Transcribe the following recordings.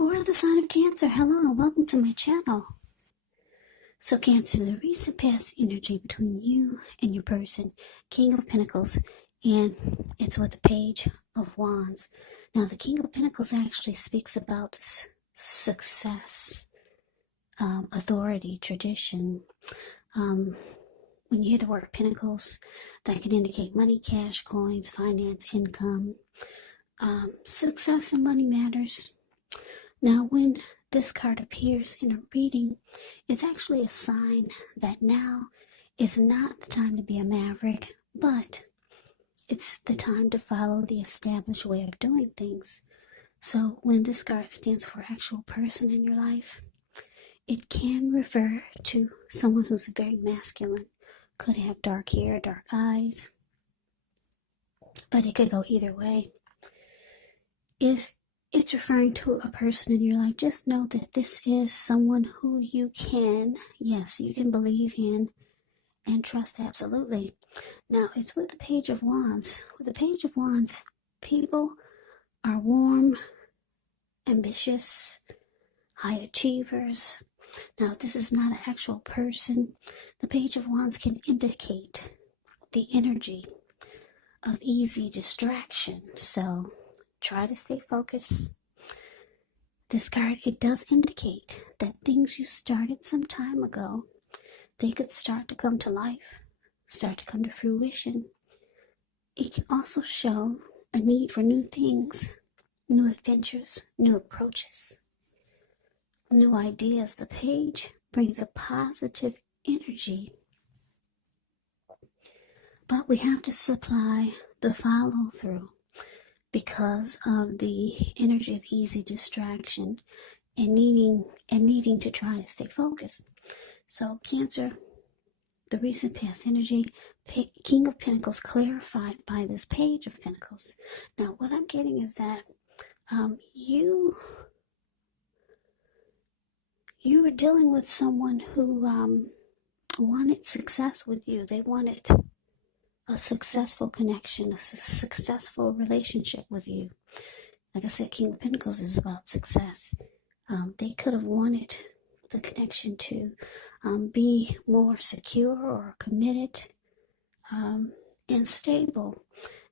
For the sign of Cancer, hello and welcome to my channel. So Cancer, the recent past energy between you and your person, King of Pentacles, and it's with the Page of Wands. Now the King of Pentacles actually speaks about success, authority, tradition. When you hear the word Pentacles, that can indicate money, cash, coins, finance, income. Success and money matters. Now, when this card appears in a reading, it's actually a sign that now is not the time to be a maverick, but it's the time to follow the established way of doing things. So when this card stands for actual person in your life, it can refer to someone who's very masculine, could have dark hair, dark eyes, but it could go either way. If it's referring to a person in your life, just know that this is someone who you can believe in and trust absolutely. Now, it's with the Page of Wands. With the Page of Wands, people are warm, ambitious, high achievers. Now, this is not an actual person. The Page of Wands can indicate the energy of easy distraction. So, try to stay focused. This card, it does indicate that things you started some time ago, they could start to come to life, start to come to fruition. It can also show a need for new things, new adventures, new approaches, new ideas. The Page brings a positive energy, but we have to supply the follow through because of the energy of easy distraction and needing to try to stay focused. So Cancer, the recent past energy, King of Pentacles clarified by this Page of Pentacles. Now what I'm getting is that you were dealing with someone who wanted success with you. They wanted a successful connection, a successful relationship with you. Like I said, King of Pentacles is about success. They could have wanted the connection to be more secure or committed and stable.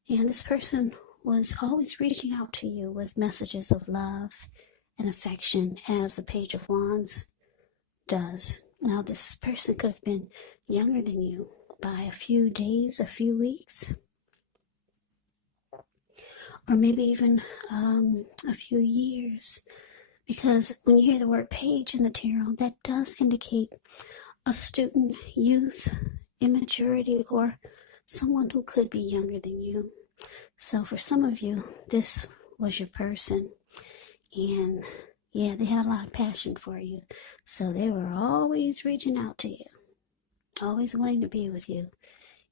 And this person was always reaching out to you with messages of love and affection, as the Page of Wands does. Now, this person could have been younger than you by a few days, a few weeks, or maybe even a few years. Because when you hear the word page in the tarot, that does indicate a student, youth, immaturity, or someone who could be younger than you. So for some of you, this was your person. And yeah, they had a lot of passion for you. So they were always reaching out to you, always wanting to be with you.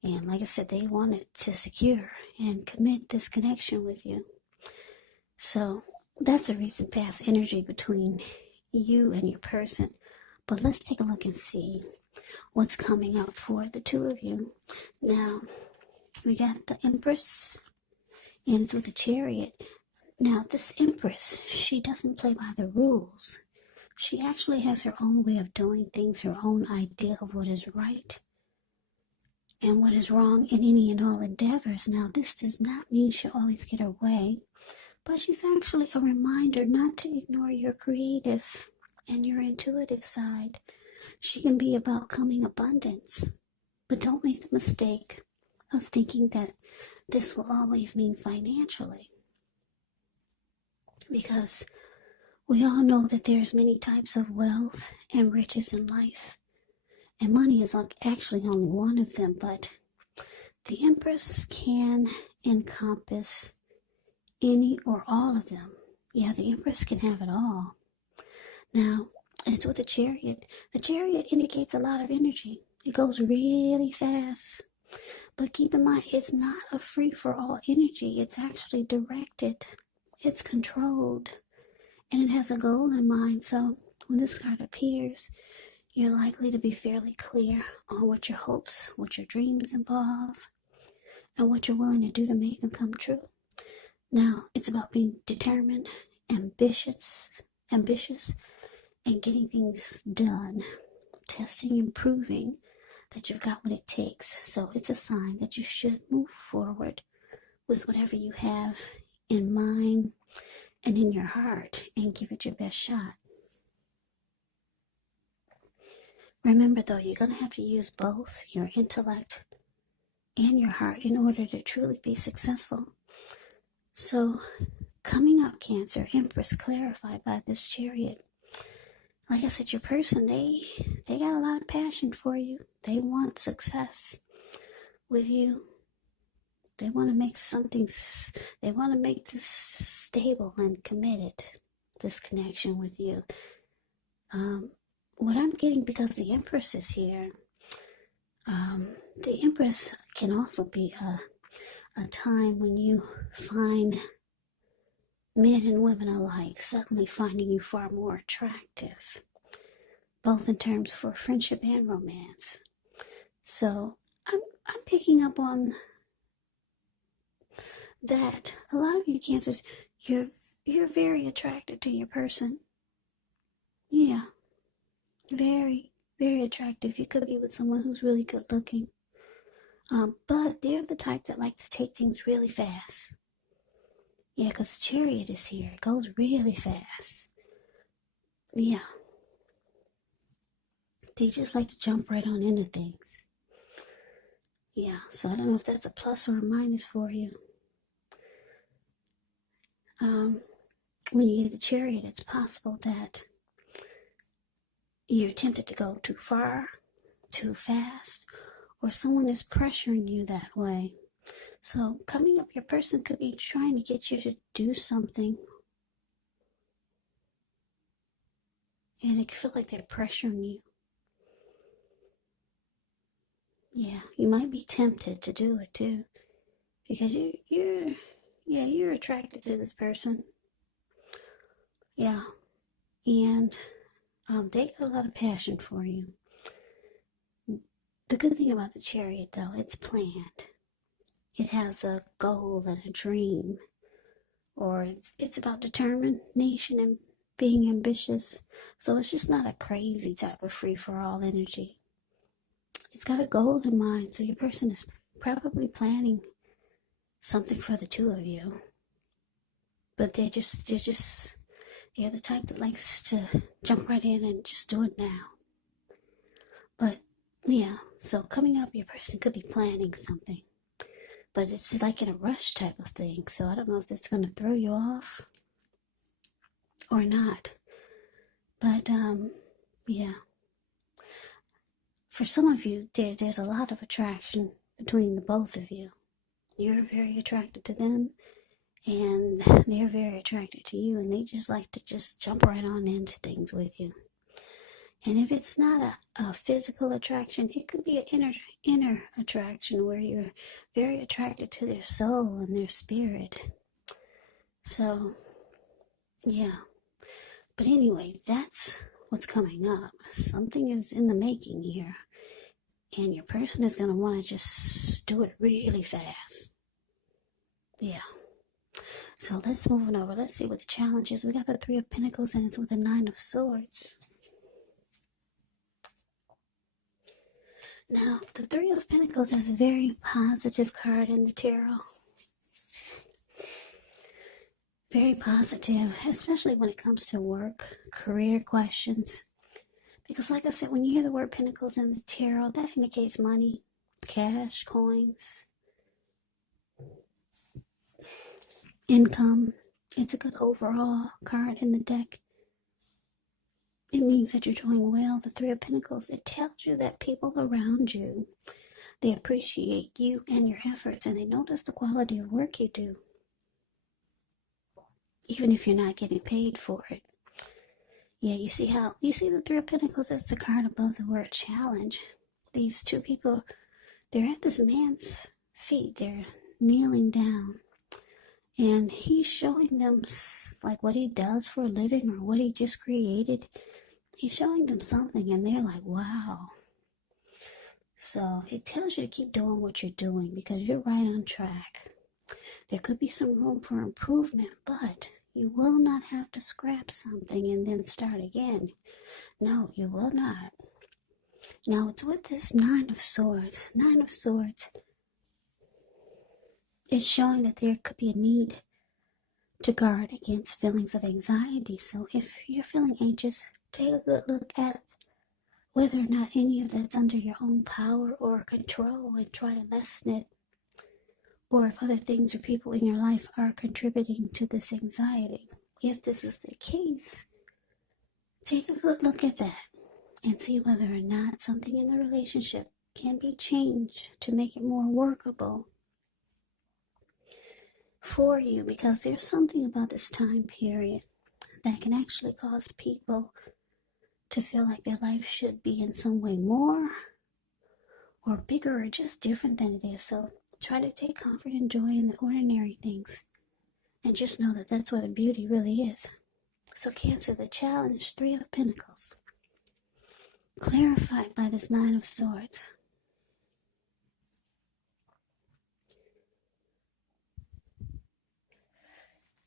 And like I said, they wanted to secure and commit this connection with you. So that's a recent past energy between you and your person. But let's take a look and see what's coming up for the two of you. Now, we got the Empress, and it's with the Chariot. Now, this Empress, she doesn't play by the rules. She actually has her own way of doing things, her own idea of what is right and what is wrong in any and all endeavors. Now, this does not mean she'll always get her way, but she's actually a reminder not to ignore your creative and your intuitive side. She can be about coming abundance, but don't make the mistake of thinking that this will always mean financially. Because we all know that there's many types of wealth and riches in life. And money is actually only one of them, but the Empress can encompass any or all of them. Yeah, the Empress can have it all. Now, it's with the Chariot. The Chariot indicates a lot of energy. It goes really fast. But keep in mind, it's not a free-for-all energy. It's actually directed. It's controlled. And it has a goal in mind. So when this card appears, you're likely to be fairly clear on what your hopes, what your dreams involve, and what you're willing to do to make them come true. Now, it's about being determined, ambitious, ambitious and getting things done, testing and proving that you've got what it takes. So it's a sign that you should move forward with whatever you have in mind and in your heart and give it your best shot. Remember though, you're going to have to use both your intellect and your heart in order to truly be successful. So coming up, Cancer, Empress clarified by this Chariot. Like I said, your person, they got a lot of passion for you. They want success with you. They want to make something, they want to make this stable and committed, this connection with you. What I'm getting, because the Empress is here, the Empress can also be a time when you find men and women alike suddenly finding you far more attractive, both in terms for friendship and romance. So I'm picking up on that. A lot of you Cancers, you're very attracted to your person. Yeah, very, very attractive. You could be with someone who's really good looking. But they're the type that like to take things really fast. Yeah, because the Chariot is here. It goes really fast. Yeah. They just like to jump right on into things. Yeah, so I don't know if that's a plus or a minus for you. When you get the Chariot, it's possible that you're tempted to go too far, too fast, or someone is pressuring you that way. So coming up, your person could be trying to get you to do something, and it could feel like they're pressuring you. Yeah, you might be tempted to do it too, because you're attracted to this person. Yeah, and they got a lot of passion for you. The good thing about the Chariot, though, it's planned. It has a goal and a dream, or it's about determination and being ambitious. So it's just not a crazy type of free-for-all energy. It's got a goal in mind, so your person is probably planning something for the two of you. But they're the type that likes to jump right in and just do it now. But yeah, so coming up, your person could be planning something, but it's like in a rush type of thing. So I don't know if that's going to throw you off or not. But yeah, for some of you, there's a lot of attraction between the both of you. You're very attracted to them, and they're very attracted to you, and they just like to just jump right on into things with you. And if it's not a physical attraction, it could be an inner attraction where you're very attracted to their soul and their spirit. So, yeah. But anyway, that's what's coming up. Something is in the making here. And your person is going to want to just do it really fast. Yeah. So let's move on over. Let's see what the challenge is. We got the Three of Pentacles, and it's with the Nine of Swords. Now, the Three of Pentacles is a very positive card in the tarot. Very positive, especially when it comes to work, career questions. Because like I said, when you hear the word Pentacles in the tarot, that indicates money, cash, coins, income. It's a good overall card in the deck. It means that you're doing well. The Three of Pentacles, it tells you that people around you, they appreciate you and your efforts, and they notice the quality of work you do, even if you're not getting paid for it. Yeah, you see the Three of Pentacles is the card above the word challenge. These two people, they're at this man's feet. They're kneeling down, and he's showing them like what he does for a living or what he just created. He's showing them something, and they're like, wow. So it tells you to keep doing what you're doing because you're right on track. There could be some room for improvement, but You will not have to scrap something and then start again. No, you will not. Now, it's with this Nine of Swords. Nine of Swords is showing that there could be a need to guard against feelings of anxiety. So if you're feeling anxious, take a good look at whether or not any of that's under your own power or control and try to lessen it. Or if other things or people in your life are contributing to this anxiety. If this is the case, take a good look at that and see whether or not something in the relationship can be changed to make it more workable for you, because there's something about this time period that can actually cause people to feel like their life should be in some way more or bigger or just different than it is. So try to take comfort and joy in the ordinary things and just know that that's where the beauty really is. So Cancer, the challenge, Three of Pentacles, clarified by this Nine of Swords.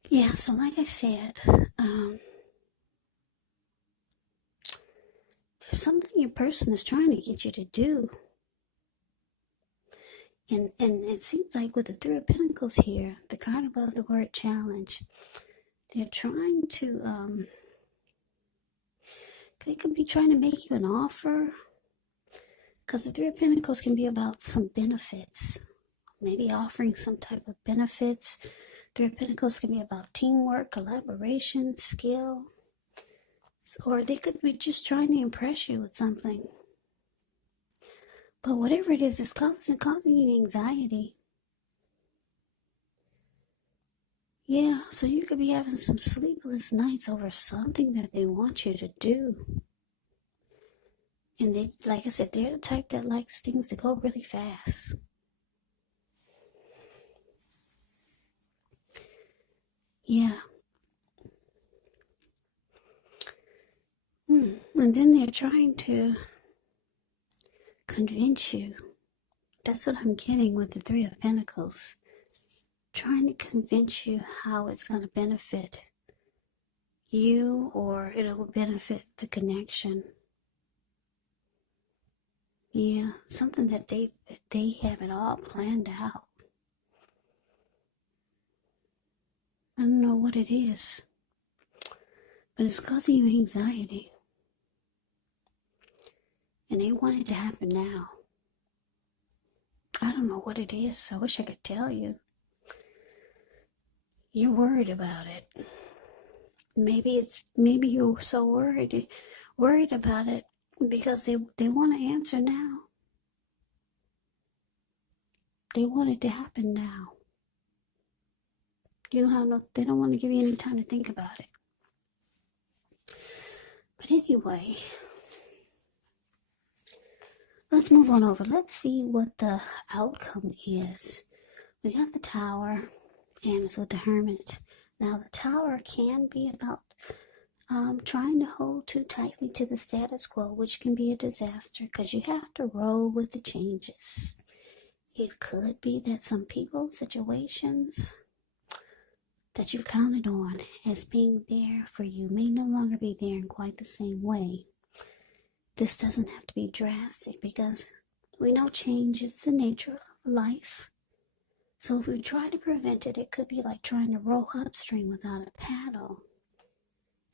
Yeah, so like I said, there's something your person is trying to get you to do. And it seems like with the Three of Pentacles here, the card above the word challenge, they're trying to, they could be trying to make you an offer. Because the Three of Pentacles can be about some benefits. Maybe offering some type of benefits. Three of Pentacles can be about teamwork, collaboration, skill. Or they could be just trying to impress you with something. But whatever it is, it's causing you anxiety. Yeah, so you could be having some sleepless nights over something that they want you to do. And they, like I said, they're the type that likes things to go really fast. Yeah. And then they're trying to convince you. That's what I'm getting with the Three of Pentacles. Trying to convince you how it's going to benefit you or it will benefit the connection. Yeah, something that they have it all planned out. I don't know what it is, but it's causing you anxiety. And they want it to happen now. I don't know what it is. I wish I could tell you. You're worried about it. Maybe you're so worried about it because they want to answer now. They want it to happen now. You know they don't want to give you any time to think about it. But anyway, let's move on over. Let's see what the outcome is. We got the Tower, and it's with the Hermit. Now, the Tower can be about trying to hold too tightly to the status quo, which can be a disaster because you have to roll with the changes. It could be that some people, situations that you've counted on as being there for you may no longer be there in quite the same way. This doesn't have to be drastic because we know change is the nature of life. So if we try to prevent it, it could be like trying to row upstream without a paddle.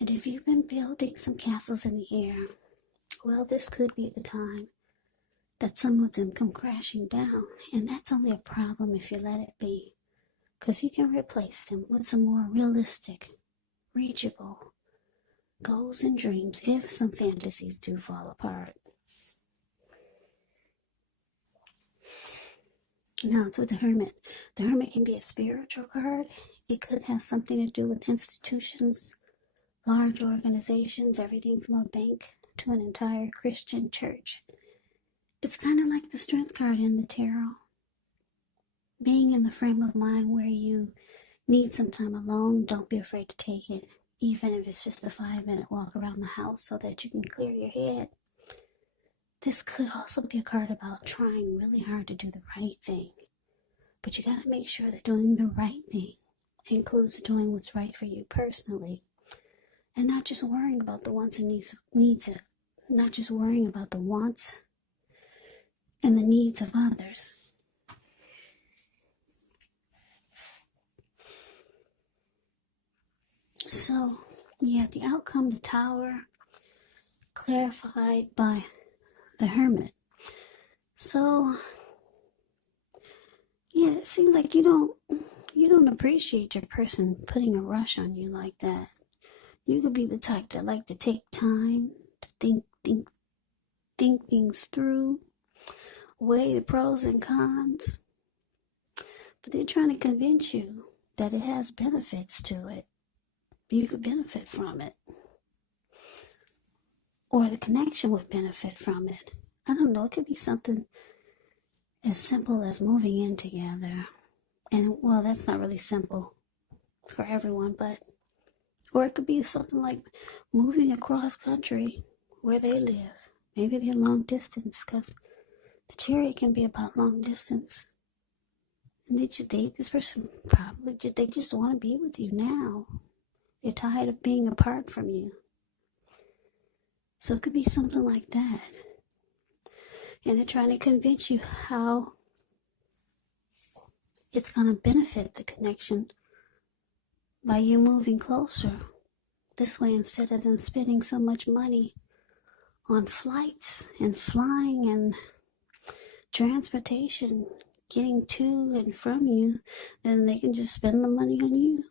And if you've been building some castles in the air, well, this could be the time that some of them come crashing down. And that's only a problem if you let it be. Because you can replace them with some more realistic, reachable goals and dreams if some fantasies do fall apart. Now it's with the Hermit. The Hermit can be a spiritual card. It could have something to do with institutions, large organizations, everything from a bank to an entire Christian church. It's kind of like the Strength card in the tarot. Being in the frame of mind where you need some time alone, don't be afraid to take it, even if it's just a 5-minute walk around the house so that you can clear your head. This could also be a card about trying really hard to do the right thing. But you got to make sure that doing the right thing includes doing what's right for you personally, and not just worrying about the wants and needs not just worrying about the wants and the needs of others. So, yeah, the outcome, the Tower, clarified by the Hermit. So, yeah, it seems like you don't appreciate your person putting a rush on you like that. You could be the type that like to take time to think things through, weigh the pros and cons, but they're trying to convince you that it has benefits to it. You could benefit from it, or the connection would benefit from it. I don't know, it could be something as simple as moving in together. And, well, that's not really simple for everyone, but, or it could be something like moving across country where they live. Maybe they're long distance, because the Chariot can be about long distance. And this person probably they just want to be with you now. They're tired of being apart from you. So it could be something like that. And they're trying to convince you how it's going to benefit the connection by you moving closer. This way, instead of them spending so much money on flights and flying and transportation, getting to and from you, then they can just spend the money on you.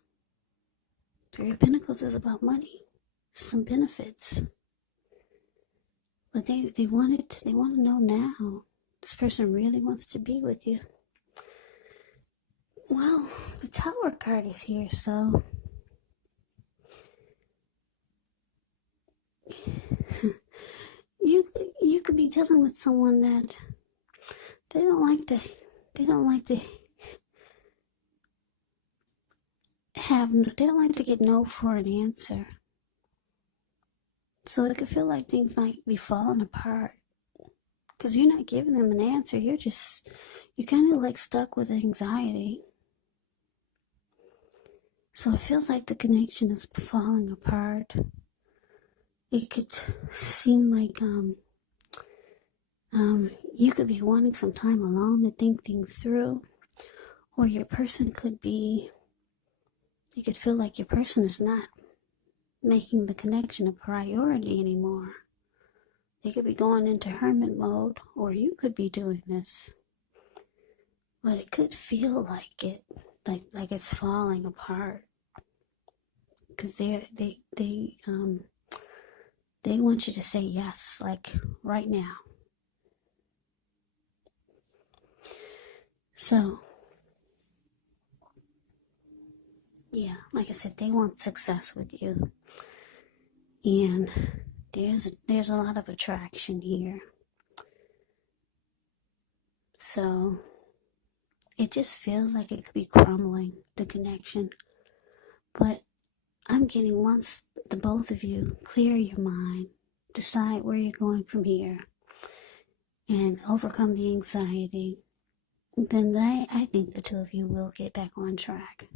Three of Pentacles is about money, some benefits. But they want to know now. This person really wants to be with you. Well, the Tower card is here, so you could be dealing with someone that they don't like to get no for an answer. So it could feel like things might be falling apart because you're not giving them an answer. You're kind of like stuck with anxiety. So it feels like the connection is falling apart. It could seem like you could be wanting some time alone to think things through, or your person could be. You could feel like your person is not making the connection a priority anymore. They could be going into hermit mode, or you could be doing this. But it could feel like it's falling apart because they want you to say yes, like right now. So, yeah, like I said, they want success with you, and there's a lot of attraction here. So it just feels like it could be crumbling, the connection. But I'm getting, once the both of you clear your mind, decide where you're going from here, and overcome the anxiety, then I think the two of you will get back on track.